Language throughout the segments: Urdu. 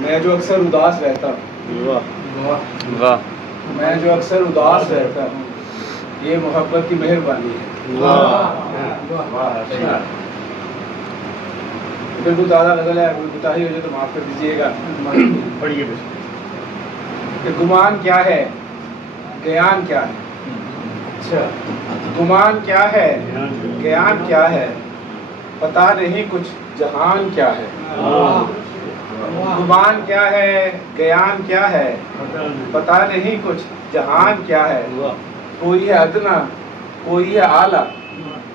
میں جو اکثر اداس رہتا ہوں، میں جو اکثر اداس رہتا ہوں، یہ محبت کی مہربانی ہے۔ بالکل تازہ غزل ہے، کوئی کوتاہی ہو جائے تو معاف کر دیجیے گا۔ پڑھیے کہ گمان کیا ہے، گیان کیا ہے؟ اچھا، گمان کیا ہے، گیان کیا ہے؟ پتہ نہیں کچھ جہان کیا ہے؟ گمان کیا ہے، گیان کیا ہے؟ پتہ نہیں کچھ جہان کیا ہے؟ کوئی ہے ادنا، کوئی ہے اعلیٰ،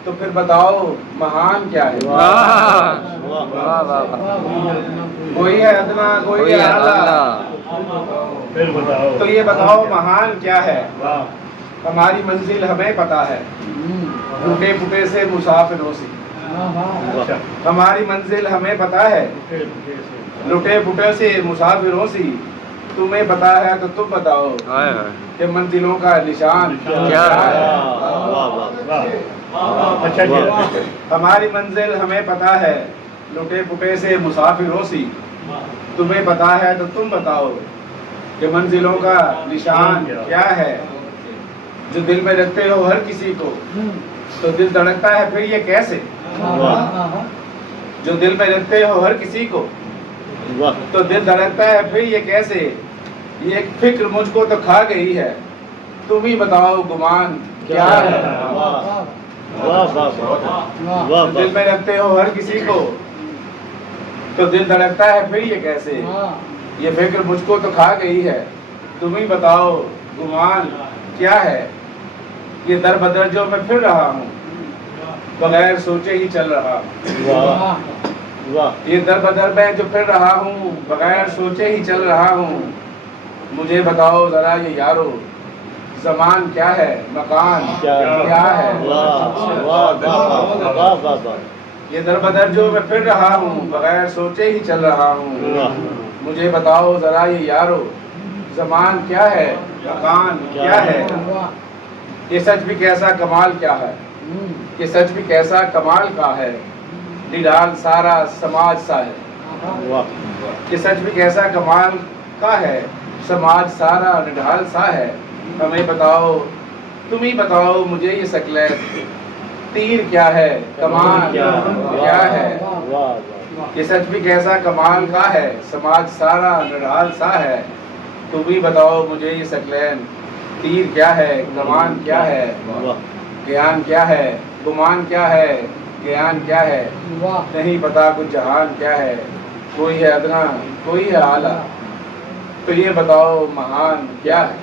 تو پھر بتاؤ مہان کیا ہے؟ کوئی ہے ادنا، کوئی ہے اعلیٰ، تو یہ بتاؤ مہان کیا ہے؟ ہماری منزل ہمیں پتہ ہے، ٹوٹے پھوٹے سے مسافروں سی۔ ہماری منزل ہمیں پتہ ہے، لٹے پھوٹے سے مسافروں سی۔ تمہیں پتہ ہے تو تم بتاؤ کہ منزلوں کا نشان کیا ہے؟ ہماری منزل ہمیں پتہ ہے، لٹے پھوٹے سے مسافروں سی۔ تمہیں پتہ ہے تو تم بتاؤ کہ منزلوں کا نشان کیا ہے؟ جو دل میں رکھتے ہو ہر کسی کو تو دل دھڑکتا ہے پھر یہ کیسے؟ جو دل میں رکھتے ہو ہر کسی کو تو دل دھڑکتا ہے پھر یہ کیسے؟ یہ ایک فکر مجھ کو تو کھا گئی ہے، تم ہی بتاؤ گمان کیا ہے؟ دل میں رکھتے ہو ہر کسی کو تو دل دھڑکتا ہے پھر یہ کیسے؟ یہ فکر مجھ کو تو کھا گئی ہے، تم ہی بتاؤ گمان کیا ہے؟ یہ در بدر جو میں پھر رہا ہوں، بغیر سوچے ہی چل رہا ہوں۔ یہ در بدر میں جو پھر رہا ہوں، بغیر سوچے ہی چل رہا ہوں۔ مجھے بتاؤ ذرا یہ یارو، زمان کیا ہے، مکان کیا ہے؟ یہ در بدر جو میں پھر رہا ہوں، بغیر سوچے ہی چل رہا ہوں۔ مجھے بتاؤ ذرا یہ یارو، زمان کیا ہے، مکان کیا ہے؟ یہ سچ بھی کیسا کمال کیا ہے، یہ سچ بھی کیسا کمال کا ہے، نڈال سارا سماج سا ہے۔ یہ سچ بھی کیسا کمال کا ہے، سماج سارا نڈال سا ہے۔ ہمیں بتاؤ، تم ہی بتاؤ مجھے یہ شکلیں، تیر کیا ہے، کمان کیا ہے؟ یہ سچ بھی کیسا کمال کا ہے، سماج سارا نڈال سا ہے۔ تم ہی بتاؤ مجھے یہ شکلیں، تیر کیا ہے، کمان کیا ہے؟ گیان کیا ہے، گمان کیا ہے، گیان کیا ہے؟ نہیں پتا کچھ جہان کیا ہے۔ کوئی ہے ادنا، کوئی ہے اعلیٰ، تو یہ بتاؤ مہان کیا ہے؟